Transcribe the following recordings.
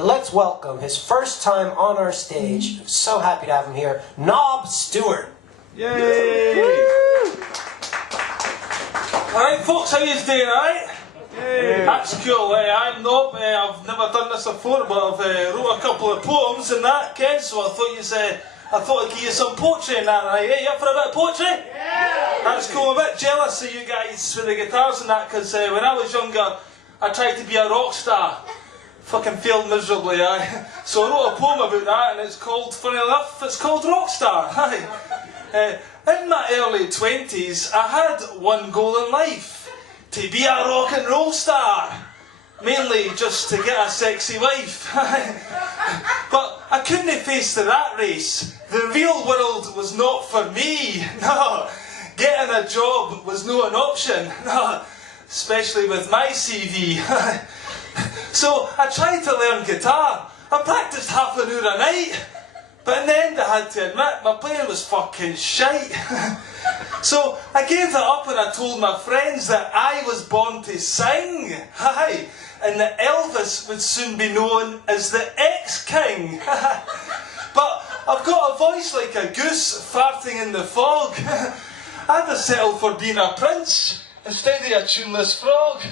but let's welcome his first time on our stage. So happy to have him here, Nob Stewart. Yay! Alright folks, how you doing, alright? Yay. That's cool. I'm Nob. I've never done this before, but I've wrote a couple of poems and that, Ken, so I thought I'd give you some poetry and that. Hey, you up for a bit of poetry? Yeah! That's cool. I'm a bit jealous of you guys with the guitars and that, because when I was younger, I tried to be a rock star. Fucking failed miserably, aye. So I wrote a poem about that, and it's called, funny enough, it's called Rockstar. In my early 20s, I had one goal in life: to be a rock and roll star. Mainly just to get a sexy wife. But I couldn't face the rat race. The real world was not for me. No, getting a job was no an option. No, especially with my CV. So I tried to learn guitar. I practiced half an hour a night. But in the end I had to admit, my playing was fucking shite. So I gave that up and I told my friends that I was born to sing. Aye. And that Elvis would soon be known as the ex-king. But I've got a voice like a goose farting in the fog. I'd have settled for being a prince instead of a tuneless frog.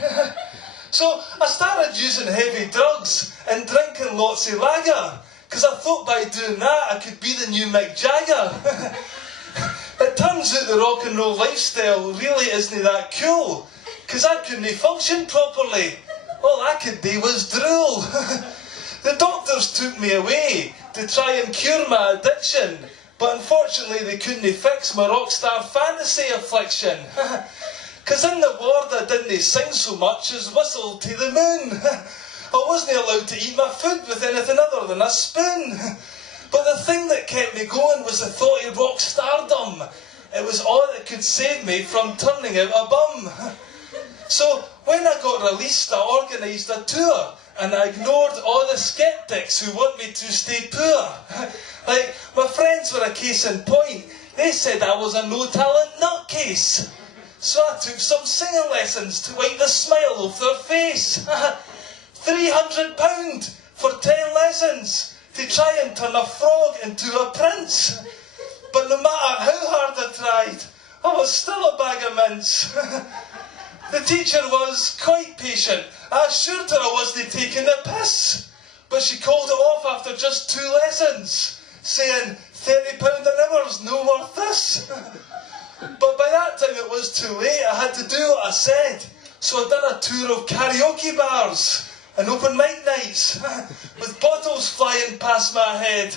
So I started using heavy drugs and drinking lots of lager, because I thought by doing that I could be the new Mick Jagger. It turns out the rock and roll lifestyle really isn't that cool, because I couldn't function properly. All I could do was drool. The doctors took me away to try and cure my addiction, but unfortunately they couldn't fix my rockstar fantasy affliction. Because in the ward I didn't sing so much as whistle to the moon. I wasn't allowed to eat my food with anything other than a spoon. But the thing that kept me going was the thought of rock stardom. It was all that could save me from turning out a bum. So when I got released, I organised a tour, and I ignored all the sceptics who want me to stay poor. Like, my friends were a case in point. They said I was a no-talent nutcase. So I took some singing lessons to wipe the smile off their face. £300 for 10 lessons to try and turn a frog into a prince. But no matter how hard I tried, I was still a bag of mince. The teacher was quite patient. I assured her I wasn't taking the piss, but she called it off after just 2 lessons, saying £30 an hour's no worth this. But by that time it was too late. I had to do what I said. So I done a tour of karaoke bars and open mic nights, with bottles flying past my head.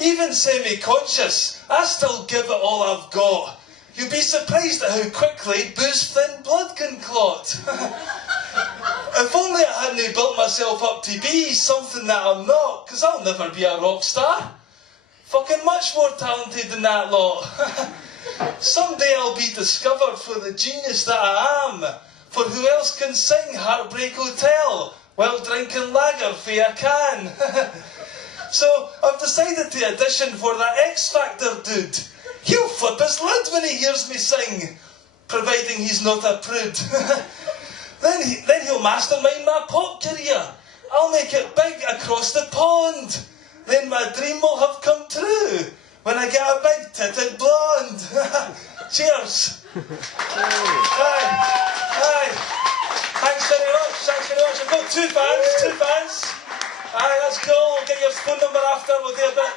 Even semi-conscious, I still give it all I've got. You'll be surprised at how quickly booze-thin blood can clot. If only I hadn't built myself up to be something that I'm not, because I'll never be a rock star. Fucking much more talented than that lot. Someday I'll be discovered for the genius that I am. For who else can sing Heartbreak Hotel while drinking lager for a can? So I've decided to audition for that X Factor dude. He'll flip his lid when he hears me sing, providing he's not a prude. Then he'll mastermind my pop career. I'll make it big across the pond. Then my dream will have come true when I get a big titted blonde. Cheers. Aye. Thanks very much. I've got two fans. Aye, that's cool. We'll get your phone number after. We'll do a bit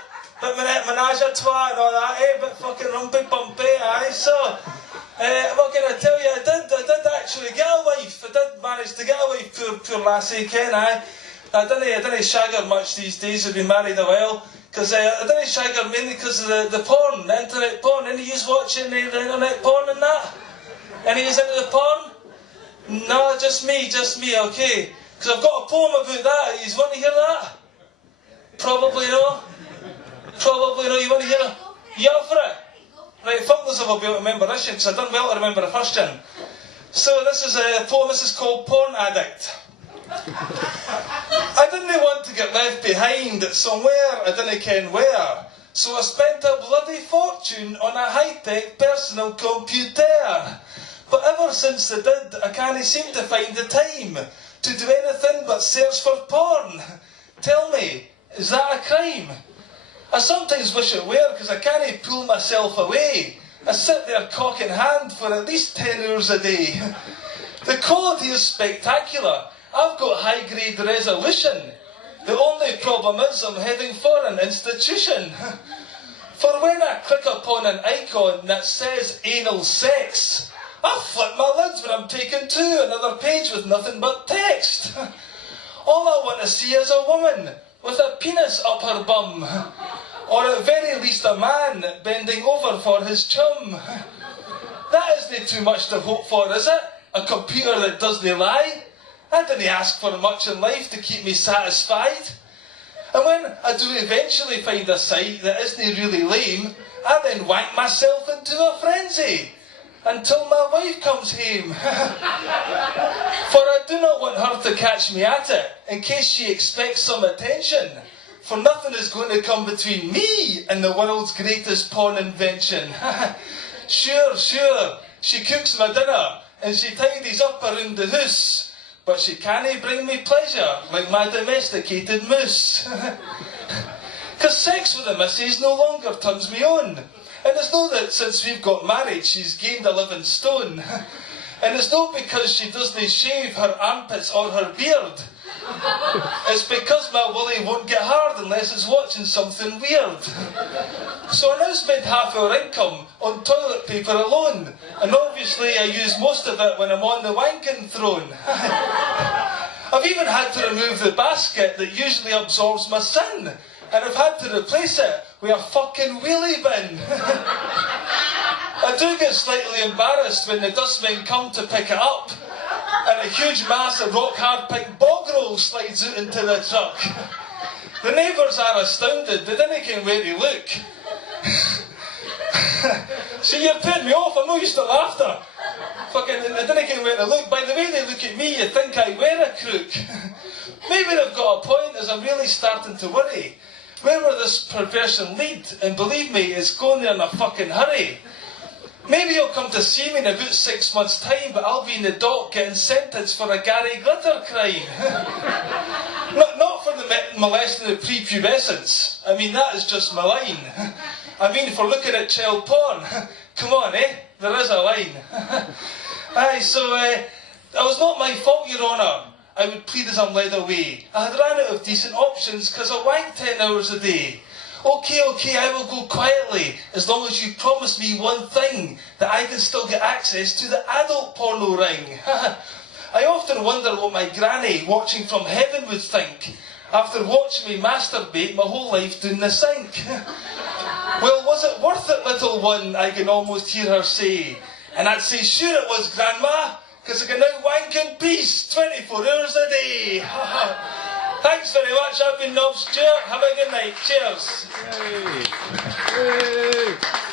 menage a trois and all that, eh? Bit fucking rumpy bumpy, aye. So, what can I tell you? I did actually get a wife. I did manage to get a wife, poor lassie, Ken, aye. I didn't shag her much these days. I've been married a while. Because I didn't shag her mainly because of the porn, the internet porn. Any of yous watching the internet porn and that? Any of yous into the porn? No, just me, okay. Because I've got a poem about that. Yous want to hear that? Probably no. You want to hear it? You up for it? Right, fuck those if I'll be able to remember this, because I've done well to remember the first one. So this is a poem, this is called Porn Addict. I didn't want to get left behind somewhere I didn't ken where, so I spent a bloody fortune on a high-tech personal computer. But ever since I did, I can't seem to find the time to do anything but search for porn. Tell me, is that a crime? I sometimes wish it were, because I can't pull myself away. I sit there cock in hand for at least 10 hours a day. The quality is spectacular. I've got high-grade resolution. The only problem is I'm heading for an institution. For when I click upon an icon that says anal sex, I flip my lids when I'm taken to another page with nothing but text. All I want to see is a woman with a penis up her bum. Or at very least a man bending over for his chum. That isn't too much to hope for, is it? A computer that doesn't lie? I didn't ask for much in life to keep me satisfied. And when I do eventually find a site that isn't really lame, I then wank myself into a frenzy until my wife comes home. For I do not want her to catch me at it, in case she expects some attention. For nothing is going to come between me and the world's greatest porn invention. Sure, she cooks my dinner and she tidies up around the house. But she can't bring me pleasure like my domesticated moose. 'Cause sex with the missus no longer turns me on. And it's not that since we've got married she's gained 11 stone. And it's not because she doesn't shave her armpits or her beard. It's because my willy won't get hard unless it's watching something weird. So I now spend half our income on toilet paper alone. And obviously I use most of it when I'm on the wanking throne. I've even had to remove the basket that usually absorbs my sin. And I've had to replace it with a fucking wheelie bin. I do get slightly embarrassed when the dustmen come to pick it up and a huge mass of rock-hard pink bog roll slides out into the truck. The neighbours are astounded, they didn't know where to look. See, you're putting me off, I'm not used to laughter. Fucking, they didn't know where to look. By the way they look at me, you'd think I wear a crook. Maybe they've got a point, as I'm really starting to worry. Where will this perversion lead? And believe me, it's going there in a fucking hurry. Maybe you'll come to see me in about 6 months' time, but I'll be in the dock getting sentenced for a Gary Glitter crime. Not for the molesting of prepubescents. I mean, that is just malign. I mean, for looking at child porn. Come on, eh? There is a line. Aye, so, it was not my fault, Your Honour. I would plead as I'm led away. I had ran out of decent options because I wanked 10 hours a day. Okay, I will go quietly, as long as you promise me one thing, that I can still get access to the adult porno ring. I often wonder what my granny, watching from heaven, would think, after watching me masturbate my whole life down the sink. Well, was it worth it, little one, I can almost hear her say. And I'd say, sure it was, Grandma, because I can now wank in peace 24 hours a day. Thanks very much, I've been Nob Stewart. Have a good night. Cheers. Yay. Yay.